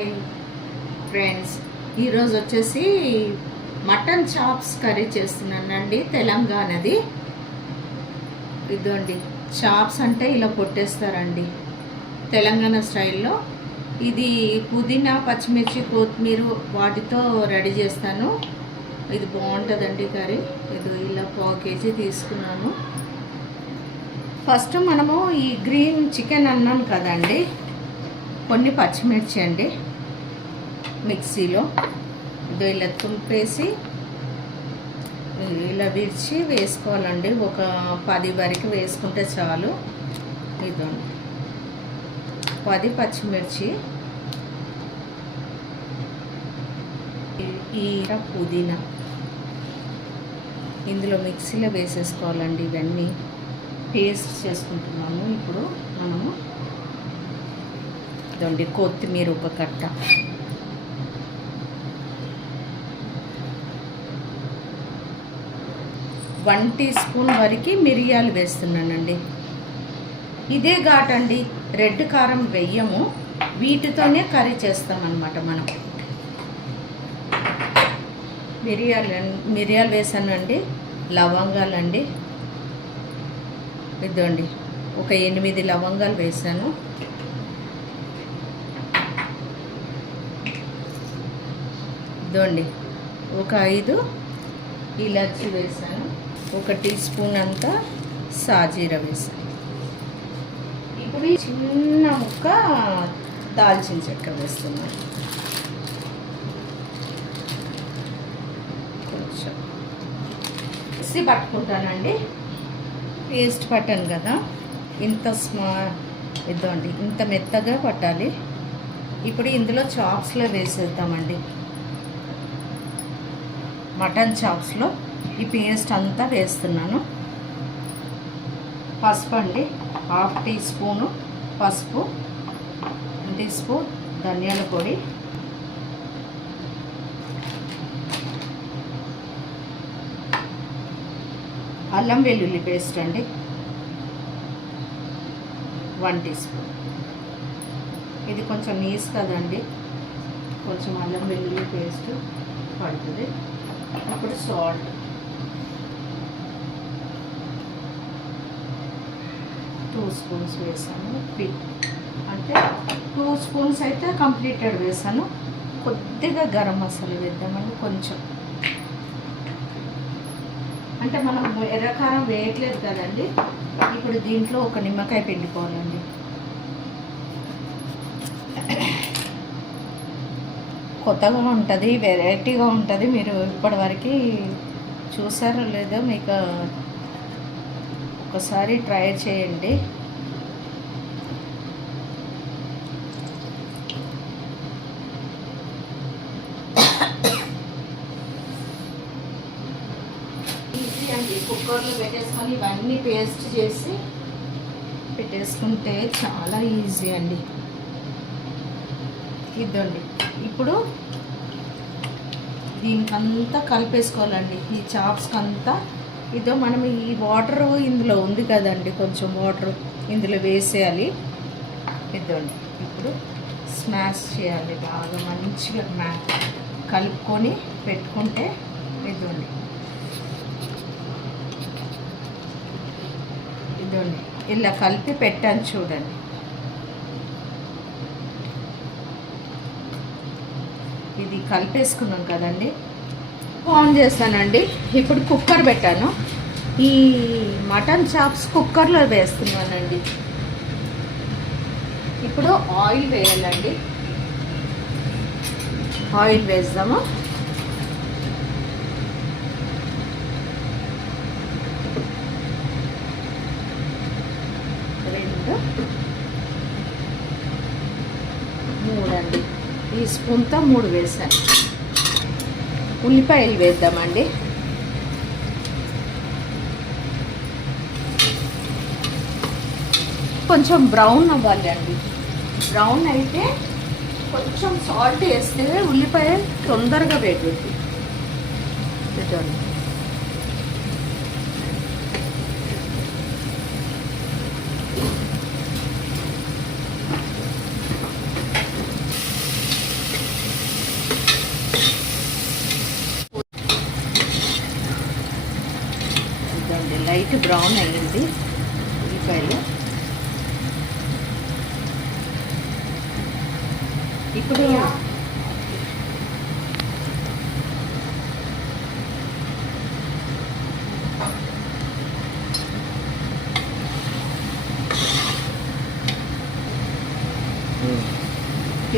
Hi friends, ఈరోజు వచ్చేసి mutton chops curry చేస్తున్నానండి. తెలంగాణది. ఇదండి చాప్స్ అంటే ఇలా కొట్టేస్తారండి తెలంగాణ స్టైల్లో. ఇది పుదీనా, పచ్చిమిర్చి, కొత్తిమీర వాటితో రెడీ చేస్తాను. ఇది బాగుంటుందండి కర్రీ. ఇది ఇలా 1 kg తీసుకున్నాను. ఫస్ట్ మనము ఈ గ్రీన్ చికెన్ అన్నాను కదండి, కొన్ని పచ్చిమిర్చి అండి మిక్సీలో ఇది ఇలా తుంపేసి ఇలా విరిచి వేసుకోవాలండి. ఒక 10 వరకు వేసుకుంటే చాలు. ఇదండి 10 పచ్చిమిర్చి, ఈ పుదీనా ఇందులో మిక్సీలో వేసేసుకోవాలండి. ఇవన్నీ పేస్ట్ చేసుకుంటున్నాము. ఇప్పుడు మనము ఇదండి కొత్తిమీర ఒక కట్ట, వన్ టీ స్పూన్ వరకు మిరియాలు వేస్తున్నానండి. ఇదే ఘాటండి, రెడ్ కారం వెయ్యము, వీటితోనే కర్రీ చేస్తామన్నమాట మనం. మిరియాలు వేసానండి. లవంగాలండి, ఇదండి ఒక 8 లవంగాలు వేసాను. ఇదండి ఒక 5 ఇలాచి వేసాను. 1 టీ స్పూన్ అంతా సాజీరా వేసాను. ఇప్పుడు చిన్న ముక్క దాల్చిన చెక్క వేస్తున్నాను. కొంచెం మిక్సీ పట్టుకుంటానండి. పేస్ట్ పట్టాను కదా, ఇంత ఇదండి ఇంత మెత్తగా పట్టాలి. ఇప్పుడు ఇందులో చాప్స్లో వేసేద్దామండి. మటన్ చాప్స్లో ఈ పేస్ట్ అంతా వేస్తున్నాను. పసుపు అండి, 1/2 టీ స్పూను పసుపు, 1 టీ స్పూన్ ధనియాల పొడి, అల్లం వెల్లుల్లి పేస్ట్ అండి 1 టీ స్పూన్. ఇది కొంచెం నీస్ కదండి, కొంచెం అల్లం వెల్లుల్లి పేస్ట్ పడుతుంది. ఇప్పుడు సాల్ట్, టూ స్పూన్స్ వేసాను. అంటే 2 స్పూన్స్ అయితే కంప్లీటెడ్ వేసాను. కొద్దిగా గరం మసాలా వేద్దామని కొంచెం, అంటే మనం ఎర్రకారం వేయట్లేదు కదండి. ఇప్పుడు దీంట్లో ఒక నిమ్మకాయ పిండుకోవాలండి. కొత్తగా ఉంటుంది, వెరైటీగా ఉంటుంది. మీరు ఇప్పటివరకు చూసారో లేదో, మీకు ఒకసారి ట్రై చేయండి. ఈజీ అండి, కుక్కర్లో పెట్టేసుకొని ఇవన్నీ పేస్ట్ చేసి పెట్టేసుకుంటే చాలా ఈజీ అండి. ఇదండి ఇప్పుడు దీనికంతా కలిపేసుకోవాలండి, ఈ చాప్స్కి అంతా. ఇదో మనం ఈ వాటర్ ఇందులో ఉంది కదండి, కొంచెం వాటర్ ఇందులో వేసేయాలి. ఇదండి ఇప్పుడు స్మాష్ చేయాలి బాగా మంచిగా కలుపుకొని పెట్టుకుంటే. ఇదండి ఇలా కలిపి పెట్టాను చూడండి. ఇది కలిపేసుకున్నాం కదండి. ఆన్ చేస్తానండి. ఇప్పుడు కుక్కర్ పెట్టాను. ఈ మటన్ చాప్స్ కుక్కర్లో వేస్తున్నానండి. ఇప్పుడు ఆయిల్ వేయాలండి. ఆయిల్ వేద్దాము. మూడండి, ఈ స్పూన్తో 3 వేసాను. ఉల్లిపాయలు వేద్దామండి. కొంచెం బ్రౌన్ అవ్వాలి అండి. బ్రౌన్ అయితే కొంచెం సాల్ట్ వేస్తే ఉల్లిపాయ తొందరగా వేగుద్ది. లైట్ బ్రౌన్ అయ్యింది ఉల్లిపాయలు. ఇప్పుడు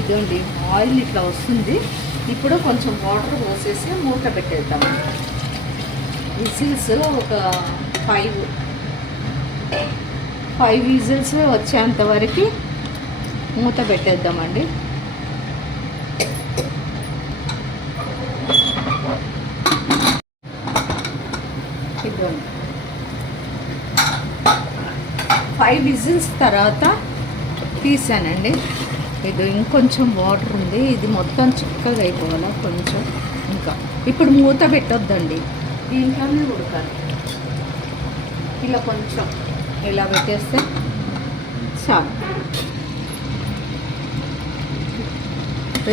ఇదండి ఆయిల్ ఇట్లా వస్తుంది. ఇప్పుడు కొంచెం వాటర్ పోసేసి మూత పెట్టేద్దాం. విజిల్స్ ఒక 5 విజిల్స్ వచ్చేంత వరకు మూత పెట్టేద్దామండి. ఇదండి 5 విజిల్స్ తర్వాత తీసానండి. ఇది ఇంకొంచెం వాటర్ ఉంది, ఇది మొత్తం చిక్కగా అయిపోవాలా కొంచెం. ఇంకా ఇప్పుడు మూత పెట్టొద్దండి, దీంట్లోనే ఉడకాలి. ఇలా కొంచెం ఇలా పెట్టేస్తే చాలు.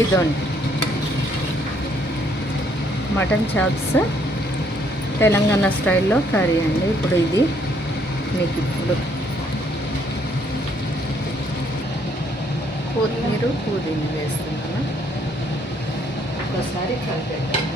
ఇదండి మటన్ చాప్స్ తెలంగాణ స్టైల్లో కర్రీ అండి. ఇప్పుడు ఇది మీకు ఇప్పుడు కొత్తిమీర పుదీనా వేస్తున్నాను. ఒకసారి కలిపేద్దాము.